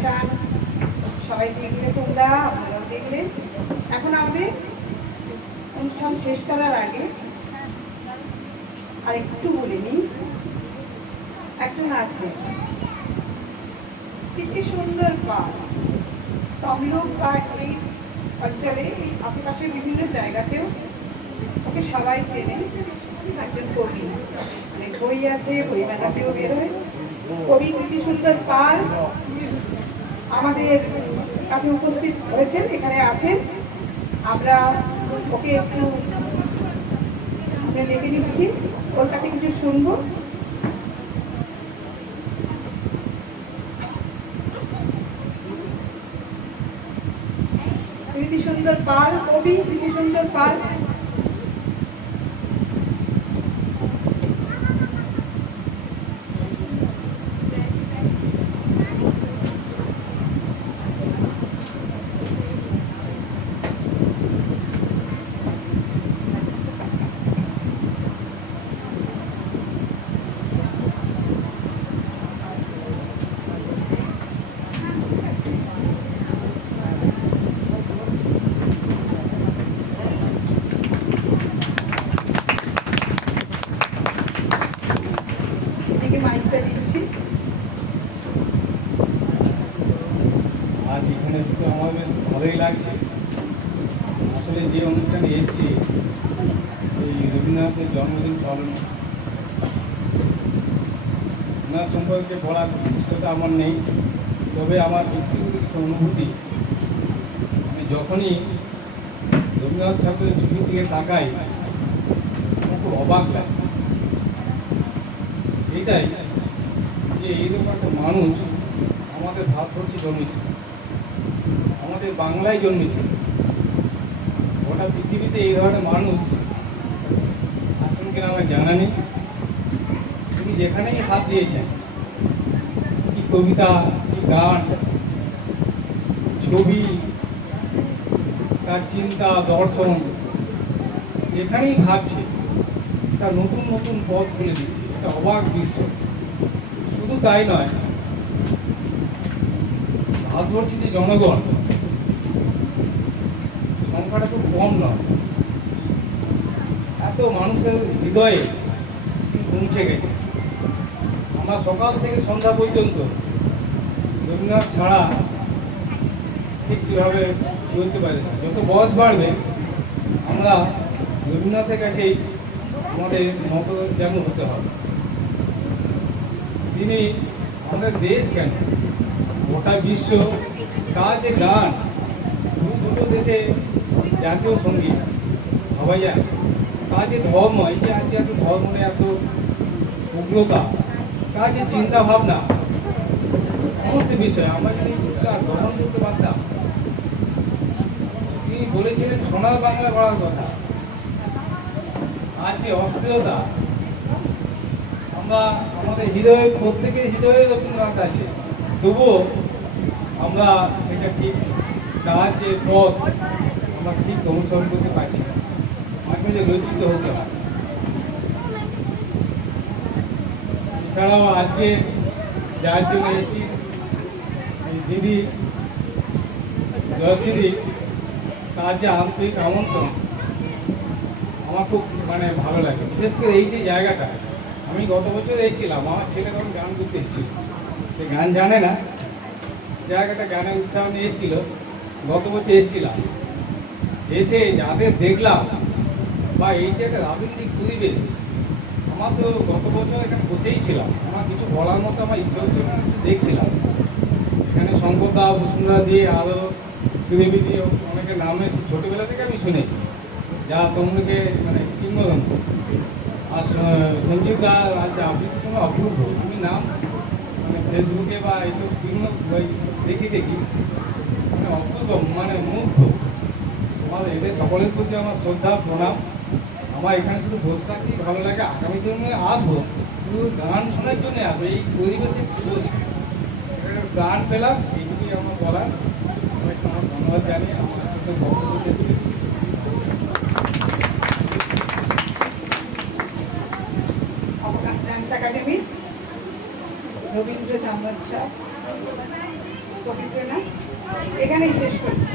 অনুষ্ঠান সবাই দেখলে, তোমরা আপনারাও দেখলে। এখন আমাদের অনুষ্ঠান শেষ করার আগে আর একটু বলে নিই, একজন আছে কি সুন্দর পার্ক, তমলুক বা এই অঞ্চলে এই আশেপাশের বিভিন্ন জায়গাতেও ওকে সবাই চেনে। একজন কবি, মানে বই আছে, বই মেলাতেও বেরোয়। কবি কীর্তি সুন্দর পাল আমাদের কাছে উপস্থিত হয়েছেন, এখানে আছেন। আমরা ওকে একটু সামনে দেখে নিচ্ছি, ওর কাছে কিছু শুনবো। কীর্তি সুন্দর পাল, কবি কীর্তি সুন্দর পাল। মাইকটা দিচ্ছি। আজ এখানে এসে আমার বেশ ভালোই লাগছে। আসলে যে অনুষ্ঠানে এসেছি সেই রবীন্দ্রনাথের জন্মদিন পালন, ওনার সম্পর্কে বলার বিশিষ্টতা আমার নেই, তবে আমার ব্যক্তিগত কিছু অনুভূতি। আমি যখনই রবীন্দ্রনাথ ঠাকুরের ছবির দিকে তাকাই আমার খুব অবাক লাগে। এইটাই যে এইরকম একটা মানুষ আমাদের ভারতবর্ষে জন্মেছিল, আমাদের বাংলায় জন্মেছিল। গোটা পৃথিবীতে এই ধরনের মানুষ আছেন কিনা আমার জানা নেই। তিনি যেখানেই হাত দিয়েছেন, কি কবিতা, কি গান, ছবি, তার চিন্তা দর্শন, যেখানেই ভাবছে তার নতুন নতুন পথ খুলে দিচ্ছে। এটা অবাক দৃশ্য। শুধু তাই নয়, ভারতবর্ষের যে জনগণ সংখ্যাটা খুব কম নয়, এত মানুষের হৃদয়ে পৌঁছে গেছে। আমরা সকাল থেকে সন্ধ্যা পর্যন্ত রবীন্দ্রনাথ ছাড়া ঠিক সেভাবে চলতে পারি না। যত বয়স বাড়বে আমরা রবীন্দ্রনাথের কাছেই আমাদের মতো যেমন হতে হবে। তিনি আমাদের দেশ কেন, গোটা বিশ্ব তার যে গান, দুটো দেশে জাতীয় সঙ্গীত ভাবা যায়, তার যে ধর্ম, এই যে আজকে এত ধর্মে এত উগ্রতা, তার যে চিন্তা ভাবনা, সমস্ত বিষয়ে আমরা যদি গ্রহণ করতে পারতাম। তিনি বলেছিলেন সোনার বাংলা গড়ার কথা। আজ যে অস্থিরতা, আমরা আমাদের হৃদয়ে, প্রত্যেকের হৃদয়ে রবীন্দ্রনাথ আছে, তবুও আমরা সেটা ঠিক তার যে পথ আমরা ঠিক অনুসরণ করতে পারছি না। মাঝে মাঝে লজ্জিত হতে হয়। এছাড়াও আজকে যার জন্য এসেছি দিদি জয়শ্রী, তার যে আন্তরিক আমন্ত্রণ আমার খুব ভালো লাগে। বিশেষ করে এই যে জায়গাটা, আমি গত বছর এসেছিলাম, আমার ছেলে তখন গান করতে এসেছিল, সে গান জানে না, জায়গাটা গানের উৎসাহ নিয়ে এসেছিল। গত বছর এসেছিলাম, এসে যাদের দেখলাম বা এই যে একটা রাজনৈতিক পরিবেশ, আমার তো গত বছর এখানে বসেই ছিলাম, আমার কিছু বলার মতো আমার ইচ্ছা হচ্ছে, দেখছিলাম এখানে শঙ্করদা, বসুন্ধরা দিয়ে আরও শ্রীদেবী দিয়ে অনেকের নামে ছোটোবেলা থেকে আমি শুনেছি, যা তোমাকে কিংবদন্তি। আর সঞ্জীব দা আবৃত্তির সময় অপূর্ব, আমি নাম ফেসবুকে বা এইসব বিভিন্ন দেখি অপূর্ব, মুগ্ধ। আমার এদের সকলের প্রতি আমার শ্রদ্ধা প্রণাম। আমার এখানে শুধু বসে থাকতেই ভালো লাগে, আগামী দিনে আসবো শুধু গান শোনার জন্য আসবো। এই পরিবেশে গান পেলাম, এইটুকুই আমার বলার। আমার ধন্যবাদ জানিয়ে আমার বক্তব্য শেষ করছি। ডান্স একাডেমি রবীন্দ্র তাম্বৎসব পবিত্র না, এখানেই শেষ করছি।